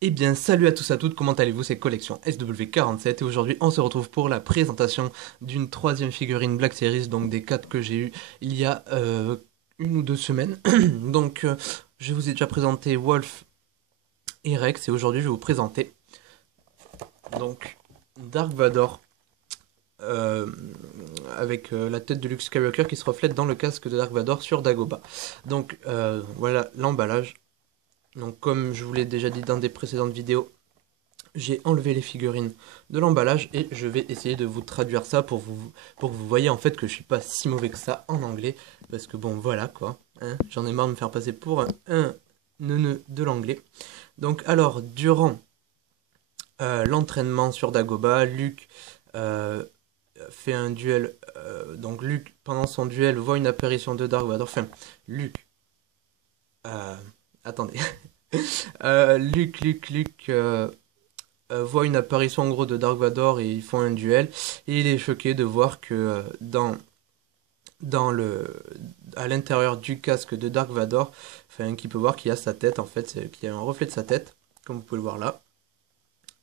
Eh bien, salut à tous à toutes, comment allez-vous? C'est Collection SW47 et aujourd'hui on se retrouve pour la présentation d'une troisième figurine Black Series, donc des 4 que j'ai eu il y a une ou deux semaines. Donc, je vous ai déjà présenté Wolf et Rex et aujourd'hui je vais vous présenter donc Dark Vador euh, avec la tête de Luke Skywalker qui se reflète dans le casque de Dark Vador sur Dagobah. Donc, voilà l'emballage. Donc, comme je vous l'ai déjà dit dans des précédentes vidéos, j'ai enlevé les figurines de l'emballage et je vais essayer de vous traduire ça pour que vous voyez en fait que je suis pas si mauvais que ça en anglais. Parce que bon, voilà quoi. Hein, j'en ai marre de me faire passer pour un neuneu de l'anglais. Donc, alors, durant l'entraînement sur Dagobah, Luke euh, fait un duel. Donc, Luke, pendant son duel, voit une apparition de Dark Vador. Enfin, Luke. euh, attendez. Luke voit une apparition en gros de Dark Vador et ils font un duel. Et il est choqué de voir que dans le, à l'intérieur du casque de Dark Vador, enfin, qu'il peut voir qu'il y a sa tête en fait, qu'il y a un reflet de sa tête, comme vous pouvez le voir là.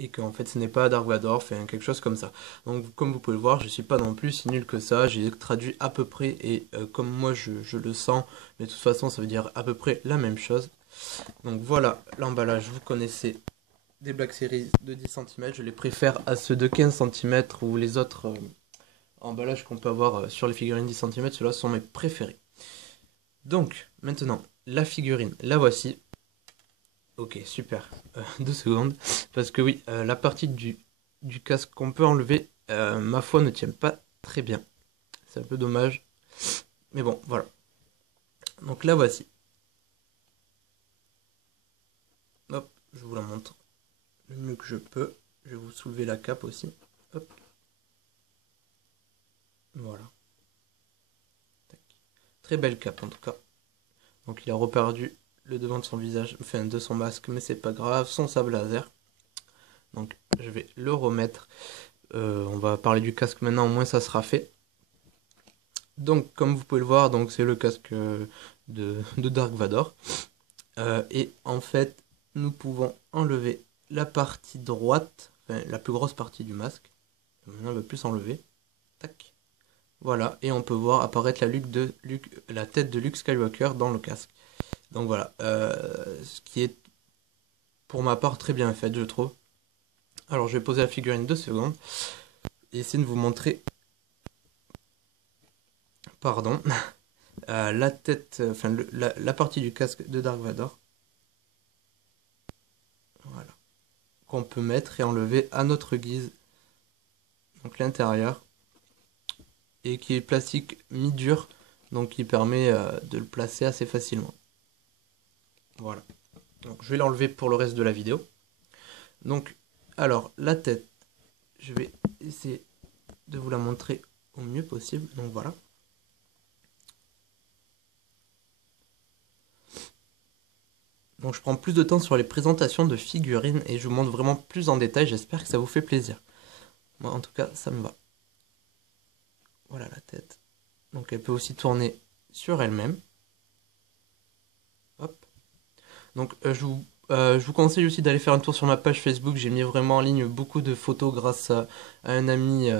Et qu'en fait ce n'est pas Dark Vador, enfin quelque chose comme ça. Donc comme vous pouvez le voir, je suis pas non plus si nul que ça, j'ai traduit à peu près et comme moi je le sens, mais de toute façon ça veut dire à peu près la même chose. Donc voilà l'emballage, vous connaissez des Black Series de 10 cm. Je les préfère à ceux de 15 cm ou les autres emballages qu'on peut avoir sur les figurines 10 cm. Ceux-là sont mes préférés. Donc, maintenant, la figurine, la voici. Ok, super. 2 secondes. Parce que oui, la partie du casque qu'on peut enlever, ma foi, ne tient pas très bien. C'est un peu dommage. Mais bon, voilà. Donc la voici. Hop, je vous la montre le mieux que je peux. Je vais vous soulever la cape aussi. Hop, voilà. Tac. Très belle cape en tout cas. Donc il a reperdu le devant de son visage, enfin de son masque, mais c'est pas grave, son sable laser. Donc je vais le remettre. On va parler du casque maintenant, au moins ça sera fait. Donc comme vous pouvez le voir, donc c'est le casque de Dark Vador. Et en fait, nous pouvons enlever la partie droite, enfin la plus grosse partie du masque. Maintenant, on va plus enlever. Tac. Voilà, et on peut voir apparaître la tête de Luke Skywalker dans le casque. Donc voilà, ce qui est pour ma part très bien fait, je trouve. Alors je vais poser la figurine 2 secondes et essayer de vous montrer, pardon, la tête, enfin la partie du casque de Dark Vador. Voilà, qu'on peut mettre et enlever à notre guise. Donc l'intérieur, et qui est plastique mi-dur, donc qui permet de le placer assez facilement. Voilà, donc je vais l'enlever pour le reste de la vidéo. Donc, alors la tête, je vais essayer de vous la montrer au mieux possible. Donc voilà. Donc je prends plus de temps sur les présentations de figurines et je vous montre vraiment plus en détail, j'espère que ça vous fait plaisir. Moi en tout cas ça me va. Voilà la tête. Donc elle peut aussi tourner sur elle-même. Hop. Donc je vous conseille aussi d'aller faire un tour sur ma page Facebook, j'ai mis vraiment en ligne beaucoup de photos grâce à un ami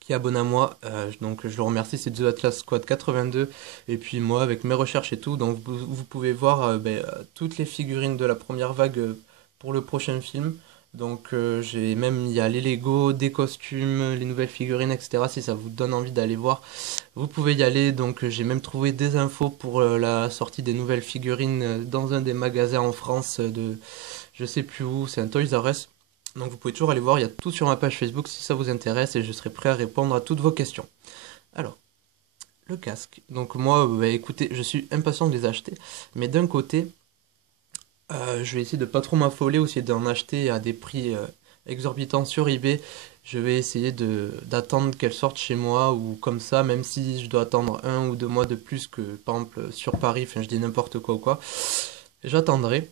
qui est abonné à moi. Donc je le remercie, c'est The Atlas Squad 82. Et puis moi avec mes recherches et tout, donc vous pouvez voir toutes les figurines de la première vague pour le prochain film. Donc j'ai même, il y a les Lego, des costumes, les nouvelles figurines, etc. Si ça vous donne envie d'aller voir, vous pouvez y aller. Donc j'ai même trouvé des infos pour la sortie des nouvelles figurines dans un des magasins en France de je sais plus où, c'est un Toys R Us. Donc vous pouvez toujours aller voir, il y a tout sur ma page Facebook si ça vous intéresse et je serai prêt à répondre à toutes vos questions. Alors, le casque. Donc moi, écoutez, je suis impatient de les acheter, mais d'un côté, je vais essayer de pas trop m'affoler ou essayer d'en acheter à des prix exorbitants sur eBay. Je vais essayer d'attendre qu'elles sortent chez moi ou comme ça, même si je dois attendre 1 ou 2 mois de plus que par exemple sur Paris, enfin je dis n'importe quoi ou quoi. J'attendrai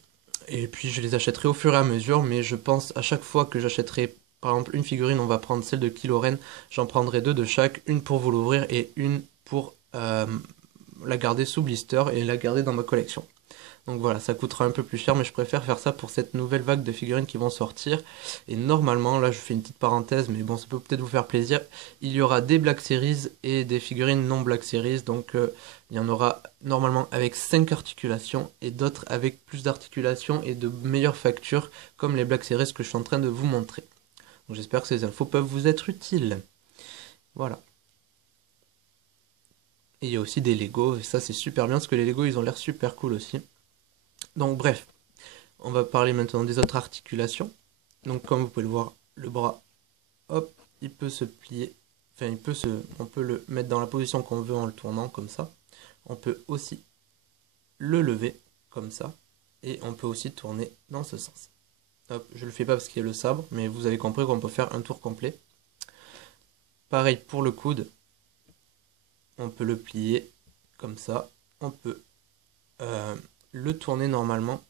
et puis je les achèterai au fur et à mesure, mais je pense à chaque fois que j'achèterai par exemple une figurine, on va prendre celle de Kylo Ren, j'en prendrai deux de chaque, une pour vous l'ouvrir et une pour la garder sous blister et la garder dans ma collection. Donc voilà, ça coûtera un peu plus cher, mais je préfère faire ça pour cette nouvelle vague de figurines qui vont sortir. Et normalement, là je fais une petite parenthèse, mais bon, ça peut peut-être vous faire plaisir, il y aura des Black Series et des figurines non Black Series, donc il y en aura normalement avec 5 articulations et d'autres avec plus d'articulations et de meilleures factures, comme les Black Series que je suis en train de vous montrer. Donc j'espère que ces infos peuvent vous être utiles. Voilà. Et il y a aussi des Lego, et ça c'est super bien, parce que les Lego ils ont l'air super cool aussi. Donc bref, on va parler maintenant des autres articulations. Donc comme vous pouvez le voir, le bras, hop, il peut se plier. Enfin, on peut le mettre dans la position qu'on veut en le tournant comme ça. On peut aussi le lever comme ça. Et on peut aussi tourner dans ce sens. Hop, je le fais pas parce qu'il y a le sabre, mais vous avez compris qu'on peut faire un tour complet. Pareil pour le coude. On peut le plier comme ça. On peut le tourner normalement.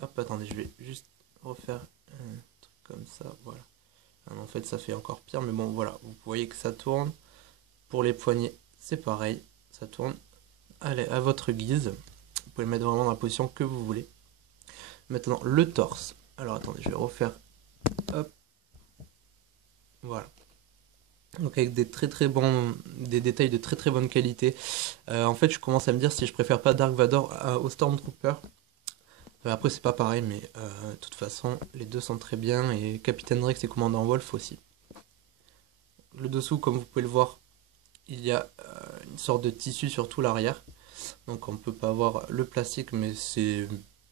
Hop, attendez, je vais juste refaire un truc comme ça, voilà. En fait, ça fait encore pire, mais bon, voilà, vous voyez que ça tourne. Pour les poignets, c'est pareil, ça tourne. Allez, à votre guise. Vous pouvez le mettre vraiment dans la position que vous voulez. Maintenant, le torse. Alors, attendez, je vais refaire. Hop. Voilà. Donc avec des détails de très très bonne qualité. En fait, je commence à me dire si je préfère pas Dark Vador au Stormtrooper. Après, c'est pas pareil, mais de toute façon, les deux sont très bien. Et Capitaine Rex et Commandant Wolf aussi. Le dessous, comme vous pouvez le voir, il y a une sorte de tissu sur tout l'arrière. Donc on peut pas avoir le plastique, mais c'est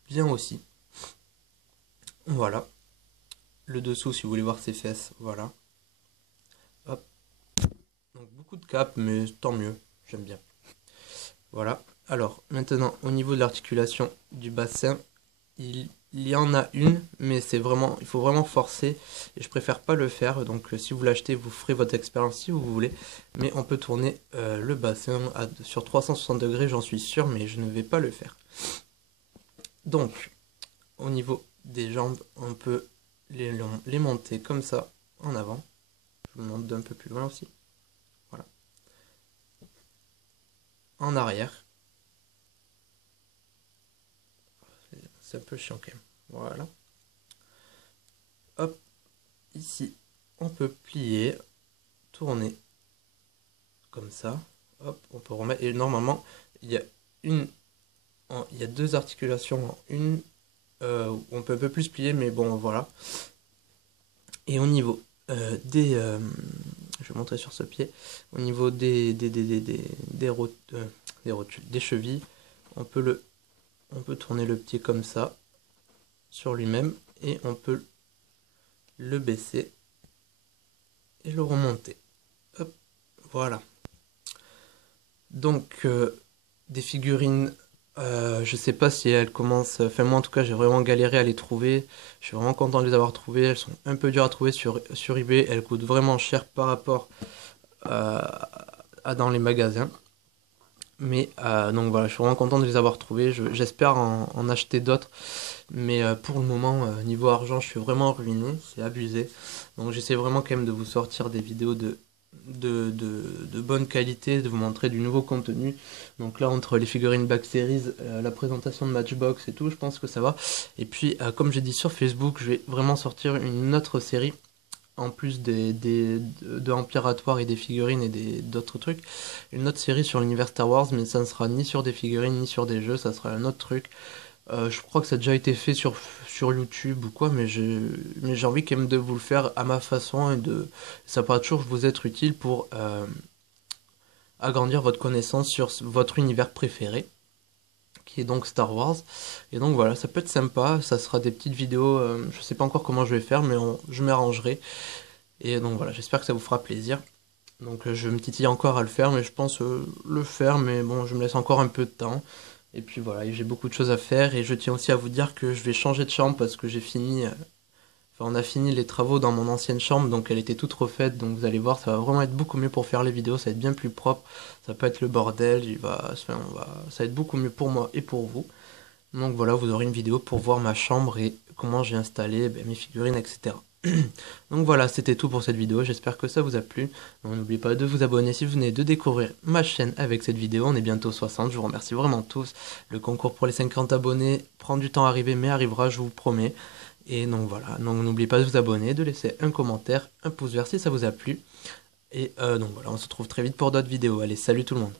bien aussi. Voilà. Le dessous, si vous voulez voir ses fesses, voilà. Hop. Donc beaucoup de capes, mais tant mieux, j'aime bien. Voilà. Alors, maintenant, au niveau de l'articulation du bassin, il y en a une, mais il faut vraiment forcer, et je préfère pas le faire. Donc, si vous l'achetez, vous ferez votre expérience si vous voulez. Mais on peut tourner le bassin sur 360 degrés, j'en suis sûr, mais je ne vais pas le faire. Donc, au niveau des jambes, on peut les monter comme ça en avant. Je vous montre d'un peu plus loin aussi. Voilà. En arrière. C'est un peu chiant quand même. Voilà. Hop. Ici, on peut plier, tourner comme ça. Hop, on peut remettre. Et normalement, il y a il y a deux articulations. Une, on peut un peu plus plier, mais bon, voilà. Et au niveau je vais montrer sur ce pied. Au niveau des rotules, des chevilles, on peut tourner le pied comme ça sur lui-même et on peut le baisser et le remonter. Hop, voilà. Donc des figurines, je sais pas si elles commencent. Enfin moi en tout cas j'ai vraiment galéré à les trouver. Je suis vraiment content de les avoir trouvées. Elles sont un peu dures à trouver sur eBay. Elles coûtent vraiment cher par rapport à dans les magasins. Mais donc voilà, je suis vraiment content de les avoir trouvées. J'espère en acheter d'autres. Mais pour le moment, niveau argent, je suis vraiment ruiné. C'est abusé. Donc j'essaie vraiment quand même de vous sortir des vidéos de bonne qualité, de vous montrer du nouveau contenu. Donc là, entre les figurines Black Series, la présentation de Matchbox et tout, je pense que ça va. Et puis, comme j'ai dit sur Facebook, je vais vraiment sortir une autre série en plus de Empiratoire et des figurines et d'autres trucs, une autre série sur l'univers Star Wars, mais ça ne sera ni sur des figurines ni sur des jeux, ça sera un autre truc. Je crois que ça a déjà été fait sur YouTube ou quoi, mais j'ai envie quand même de vous le faire à ma façon ça pourra toujours vous être utile pour agrandir votre connaissance sur votre univers préféré, qui est donc Star Wars. Et donc voilà, ça peut être sympa, ça sera des petites vidéos, je sais pas encore comment je vais faire, mais je m'arrangerai. Et donc voilà, j'espère que ça vous fera plaisir. Donc je me titille encore à le faire, mais je pense le faire, mais bon, je me laisse encore un peu de temps. Et puis voilà, j'ai beaucoup de choses à faire, et je tiens aussi à vous dire que je vais changer de chambre parce que j'ai fini, enfin on a fini les travaux dans mon ancienne chambre, donc elle était toute refaite, donc vous allez voir, ça va vraiment être beaucoup mieux pour faire les vidéos, ça va être bien plus propre, ça va pas être le bordel, ça va être beaucoup mieux pour moi et pour vous. Donc voilà, vous aurez une vidéo pour voir ma chambre et comment j'ai installé mes figurines, etc. Donc voilà, c'était tout pour cette vidéo, j'espère que ça vous a plu. Donc, n'oubliez pas de vous abonner si vous venez de découvrir ma chaîne avec cette vidéo, on est bientôt 60, je vous remercie vraiment tous. Le concours pour les 50 abonnés prend du temps à arriver, mais arrivera, je vous promets. Et donc voilà, donc n'oubliez pas de vous abonner, de laisser un commentaire, un pouce vert si ça vous a plu. Et donc voilà, on se retrouve très vite pour d'autres vidéos. Allez, salut tout le monde.